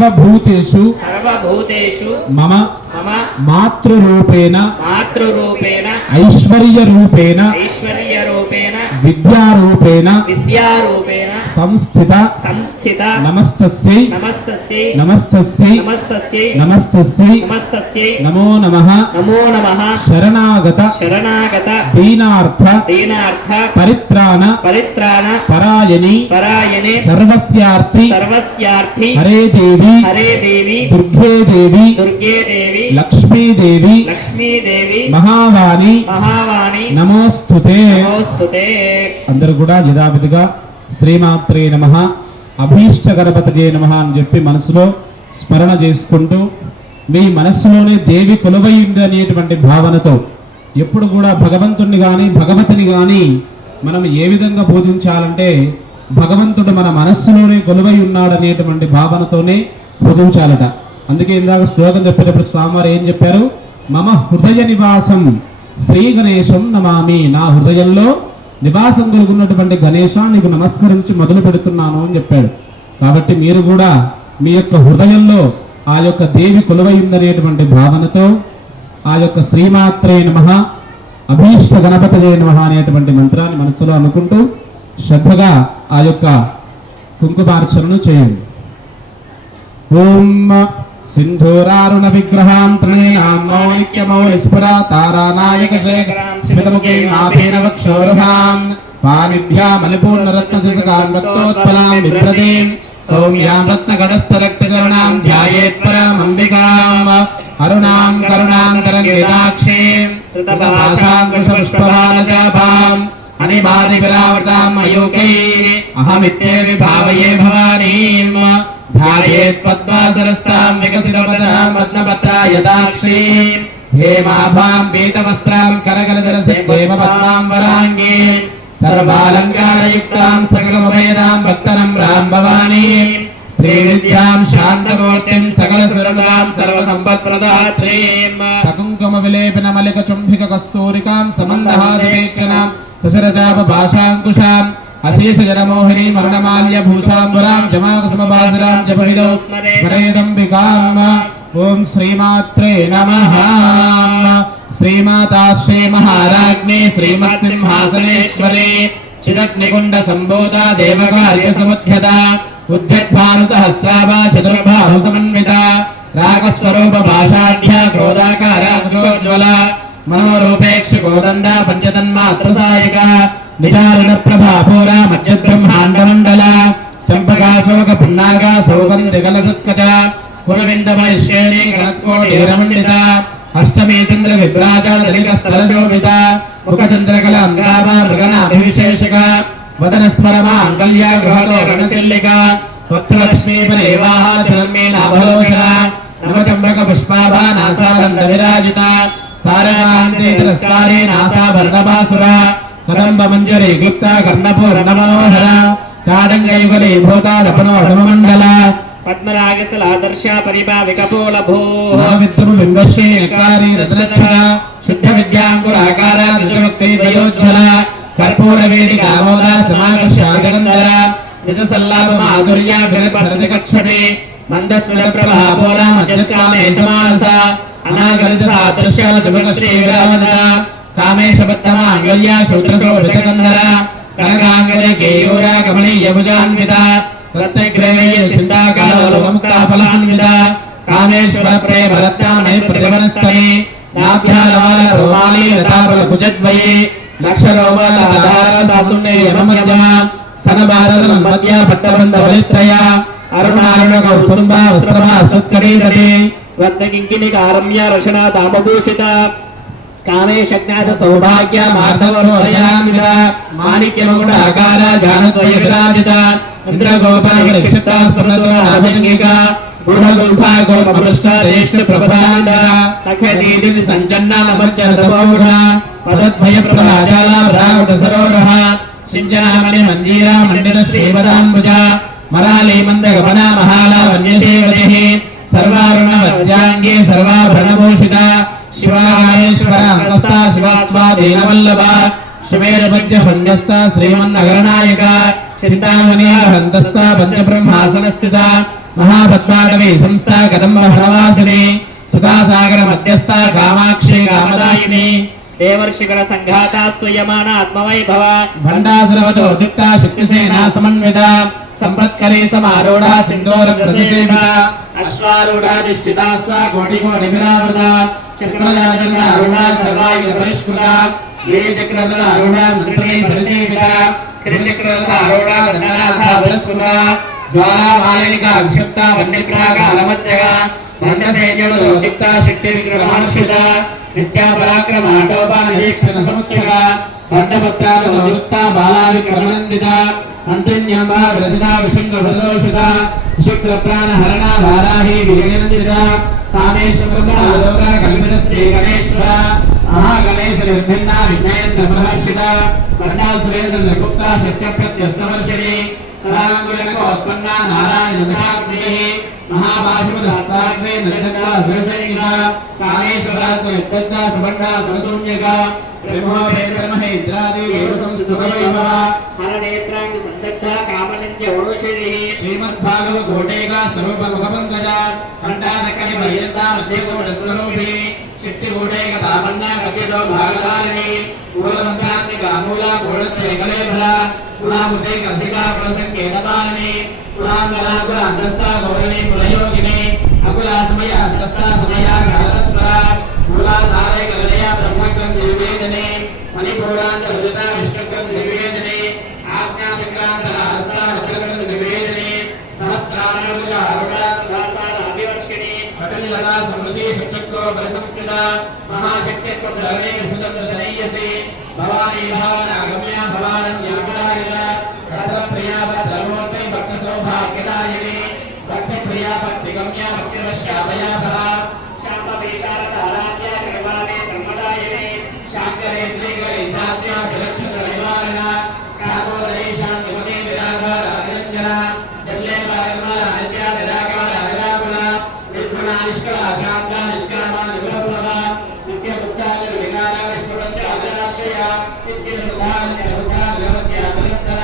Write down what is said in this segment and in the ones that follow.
సర్వభూతేషు సర్వభూతేషు మమ మమ మాతృరూపేణ మాతృరూపేణ ఐశ్వర్యరూపేణ ఐశ్వర్యరూపేణ విద్యారూపేణ విద్యారూపేణ సంస్థిత సంస్థిత నమస్తస్యై నమస్తస్యై నమస్తస్యై నమస్తస్యై నమస్తస్యై నమస్తస్యై నమో నమః నమో నమః శరణాగత శరణాగత దీనార్థ దీనార్థ పరిత్రాణ పరిత్రాణ పరాయణి పరాయణే సర్వస్యార్థి సర్వస్యార్థి హరే దేవి హరే దేవి దుర్గే దేవి దుర్గే దేవి లక్ష్మీదేవి లక్ష్మీదేవి మహావాణి మహావాణి నమోస్తుతే నమోస్తుతే అందరూ కూడా యథావిధిగా శ్రీమాత్రే నమ అభీష్ట గణపతిజే నమ అని చెప్పి మనసులో స్మరణ చేసుకుంటూ మీ మనస్సులోనే దేవి కొలువైంది అనేటువంటి భావనతో ఎప్పుడు కూడా భగవంతుణ్ణి కానీ భగవతిని కానీ మనం ఏ విధంగా పూజించాలంటే భగవంతుడు మన మనస్సులోనే కొలువై ఉన్నాడనేటువంటి భావనతోనే పూజించాలట. అందుకే ఇందాక శ్లోకం చెప్పేటప్పుడు స్వామివారు ఏం చెప్పారు? మమ హృదయ నివాసం శ్రీ గణేశం నమామి. నా హృదయంలో నివాసం కలుగున్నటువంటి గణేశానికి నమస్కరించి మొదలు పెడుతున్నాను అని చెప్పాడు. కాబట్టి మీరు కూడా మీ యొక్క హృదయంలో ఆ యొక్క దేవి కొలువైందనేటువంటి భావనతో ఆ యొక్క శ్రీమాత్రే నమ అభీష్ట గణపతయే నమ అనేటువంటి మంత్రాన్ని మనసులో అనుకుంటూ శ్రద్ధగా ఆ యొక్క కుంకుమార్చనను చేయండి. ఓం సింధూరారుణ విగ్రహాం త్రణేనాం మౌలిక్యమౌలిస్ఫురా తారానాయక శేఖరాం స్మితముఖే వక్షోరుహాం పానిభ్యామలిపూర్ణరత్నశిశకాం రక్తోత్పలాం బిభ్రతీం సౌమ్యాం రత్నగడస్థరక్తచరణాం ధ్యాయేత్పరామంబికాం అరుణాం కరుణాం తరంగితాక్షీం ృతభాషాంకుశపుష్పవానచాపాం అనిబాధి విరావతాం అయోకై అహమిత్యేవి భావయే భవానీం ధ్యాయేత్ పద్మాసనస్తాం వికసితపదనాం పద్మపత్రాయదాక్షీం హేమాభాం పీతవస్త్రాం కరకలధరసేమ పద్మాం వరాంగీం సర్వాలంకారయుక్తాం సకలమభేదాం భక్తరం రాం భవానీం శ్రీవిద్యాం శాంతమూర్తిం సకల సురగాం సర్వసంపత్ప్రదాత్రీం సకుంకుమ అశేష జనమోహిని మరణమాల్య భూషాంబురాం జమాకుసుమబాసురాం జపవిదౌ స్మరేదంబికాం ఓం శ్రీమాత్రే నమః శ్రీమాతా శ్రీ మహారాజ్ఞే శ్రీమత్ సింహాసనేశ్వరే చిదగ్నికుండ సంబోధ దేవకార్య సముద్యత ఉద్యద్భాను సహస్రాభా చతుర్భాను సమన్విత రాగస్వరూప భాషా మృగనాభివిశేషక వదన స్మరమా అంకల్య గృహతో రణశల్లిక వక్త్రలక్ష్మీపరేవాహ చరన్మే నాభలోచన నవచంబక పుష్పాభా నాసారంద విరాజిత తారకాంతే తిరస్కారే నాసాభరణభాసుర కదంబ మంజరి గుప్త కర్ణపూర్ణ మనోహర కాడంగయుగలే భూతాలపనో మండల పద్మరాగసలాదర్శ పరిభావికపోల భూ విద్రుమ బింబశ్రేకారి రత్నక్షర శుద్ధ విద్యాంకురాకార దయోజ్వల కర్పూరవేది కామోదా ఆమోద సమాకర్షాగంధర నిజ సల్లాప మాధుర్య విరపరజకక్షతే మందస్మిత ప్రభాపోల మధ్యకామే సమానస. అనాగరిత సాదృశ్య దుమక శ్రీ విరామద కామేశ పత్తమ అంగల్య శూద్ర శోభితకందర కనకాంగజ కేయూర కమనీయ భుజాన్విత. రత్నగ్రేయ చింతాకారముక్తాఫలాన్విత కామేశ్వర ప్రేమ రత్నామణి ప్రతివనస్తని నాభ్యాలవాల రోమాలి రతాపల కుజద్వయే లక్ష రోమాల దాసుండే యమమధ్యమ సనభారత మధ్య పట్టబంధ బలిత్రయ అరుణారుణ కౌసుంబ వస్త్రమ సుత్కరీరతి రత్నకింకిణికారమ్య రచన దామభూషిత కామేశజ్ఞాత సౌభాగ్య మార్ధవరోదయాన్విత మాణిక్యమగుడ ఆకార జానద్వయ విరాజిత ఇంద్రగోపాల నిక్షిప్త స్మృతో నాభింగిక గూఢగుంఠా గోపృష్ట రేష్ట ప్రభాండ తఖదీది సంజన్న నమజ్జన బౌఢ పదద్వయ ప్రభాజాల భ్రావృత సరోరః సింజనామణి మంజీరా మండిత శ్రీవదాంబుజ మరాళీ మంద గమన మహాల వన్యసేవతి సర్వారుణ వజ్రాంగే సర్వాభరణభూషిత శివాగామేశ్వర అంతస్థ శివస్వాధీనవల్లభ శుభేర సత్య సంధ్యస్థ శ్రీమన్నగరనాయక చింతామణి హంతస్థ పంచబ్రహ్మాసన స్థిత మహాపద్మాటవీ సంస్థ కదంబ వనవాసిని సుఖాసాగర మధ్యస్థ సంఘాతాస్తూయమాన ఆత్మవైభవ భండాసురవతో దిక్తా శక్తిసేన సమన్విత సంపత్కరే సమారూఢ సింధూర ప్రతిసేవిత అశ్వారూఢాధిష్ఠితా స్వ కోటి కోటి విరావృత అరుణ సర్వాయుధ పరిష్కృత ఏ చక్రరథ అరుణ మంత్రై పరిసేవిత కిరచక్రరథ అరుణ దండనాథ పురస్కృత జ్వాలామాలిక అక్షిప్త వన్యప్రాగ అలమత్యగ దండసేన్యుడు రోదిక్త శక్తి విగ్రహానుషిత విద్యా పరాక్రమ ఆటోపాన వీక్షణ సముచ్చగ దండపత్రాలు రోదిక్త బాలా విక్రమనందిత అంతర్యంబ విశంగ ప్రదోషిత శుక్ర ప్రాణ హరణ వారాహి విజయనందిత కామేశ్వర లోక కల్పిత శ్రీ గణేశ్వర మహాగణేశ నిర్భిన్న విజ్ఞాన మహర్షిత వర్ణా సురేంద్ర నిర్గుప్త శస్త్ర ప్రత్యస్తవర్షిణి సదాంగులకోత్పన్న నారాయణ సహాగ్ని మహాపాశుపదస్తాగ్నే నరిదండ సురసైనిక కామేశ్వరాత్మ విద్వద్ద సువర్ణ సురశూన్యక బ్రహ్మోభే బ్రహ్మే ఇంద్రాది ఏవ సంస్కృత వైభవ హరనేత్రాంగి సందగ్ధ కామలించ ఓషిణి శ్రీమద్భాగవ కోటేక స్వరూప ముఖపంకజ కంఠానకని పర్యంత మధ్యకోట స్వరూపిణి శక్తి కోటేక తాపన్న కథితో భాగధారిణి మూలమంత్రాంతి కామూల కోడత్రేకలేభల పురాముతే కసిక పురసంకేతమాలిని పురాంగలాకుల అంతస్థ గౌరవే కులయోగినే అకుల సమయ అంతస్థ సమయ కులా తారే కలనయ బ్రహ్మకం నివేదనే మణిపూరాంత రుజత విష్ణుకం నివేదనే ఆజ్ఞా సంక్రాంతల హస్త వక్రకం నిర్వేదనే సహస్రారాజ అరుణ దాసార అభివర్షిణి పటల్లగా సమృద్ధి సుచక్రో పరిసంస్థిత మహాశక్తిత్వం ధరణే విసుదన్నతనయ్యసి భవానీ భావన भवानेभावनागम्या भवानम् याकुलायत रथप्रियावत् रघुमते भक्तसौभाग्यदायिने भक्तप्रियापत्तिगम्या भक्तिवश्यापयातः అభిలాషయ నిత్య శుద్ధ నిత్య బుద్ధ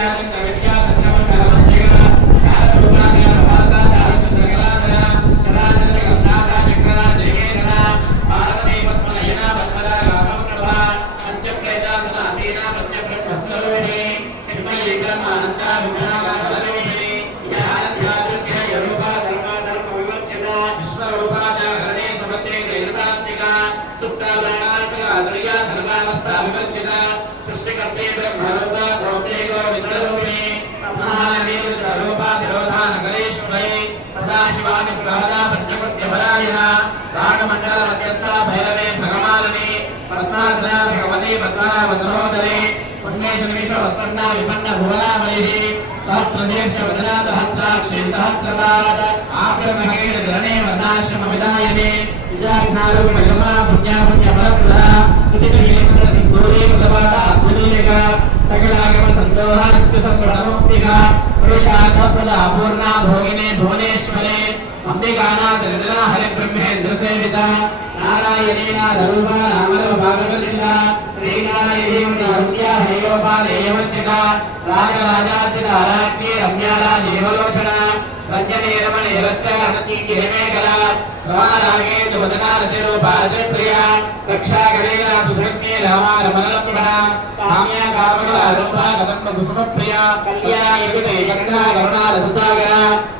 మహవిద్యాచంద్ర విద్యాచంద్రమండల మధ్యగ శారదూపాధ్య ప్రభాస మహావీర రూప తిరోధాన గణేశ్వరి సదాశివాని ప్రహద పంచపత్యపరాయణ రాగమండల మధ్యస్థ భైరవే భగవాలని పద్మాసన భగవతి పద్మనాభ సహోదరి పుణ్యేశనిషోత్పన్న విపన్న భువనామణి సహస్రశీర్ష వదనా సహస్రాక్షి సహస్రపాద ఆప్రమహేణ గణే వర్ణాశ్రమ విదాయని విజాఘ్నారూప యమా పుణ్య పుణ్య ఫలప్రద శుద్ధి శ్రీమంత సింధూరీ కృతవాద అర్జునీయక సకలాగమ సందోహాత్య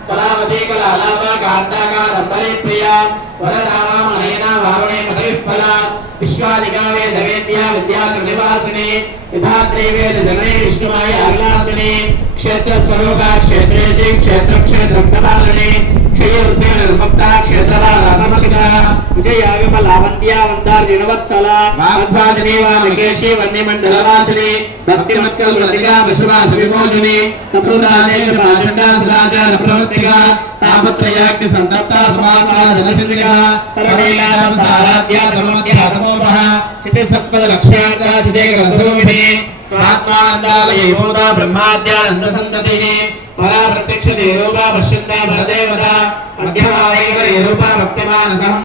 కళావతి కళాలాభ కాంతాకారంబరే ప్రియ వరదామనయన వారుణే మదవిఫల విశ్వాదిగా వేద వేద్య విద్యాచ నివాసిని విధాత్రే వేద జనే విష్ణుమాయ అల్లాసిని క్షేత్ర స్వరూప క్షేత్రేషి క్షేత్ర క్షేత్రం ప్రపాలనే క్షయవృద్ధి నిర్ముక్త క్షేత్రరాధమచిక విజయాగమ లావణ్య వందార్జునవత్సల వాగ్భాజనే వామికేశి వన్యమండలవాసిని భక్తిమత్కల్ ప్రతిగా విశ్వాస విమోచని సప్రదాయేష ప్రాచండ సురాచార ప్రవృత్తిగా తాపత్రయాగ్ని సంతప్త స్వాత్మ జనచంద్రిక చితి సత్పద లక్ష్యార్థ చితే కలసరూపిణి స్వాత్మానందాలయ భూత బ్రహ్మాద్యానంద సంతతిః పరా ప్రత్యక్ష దేరూపా పశ్యంత బలదేవత మధ్యమావేకరే రూపా భక్తిమానసం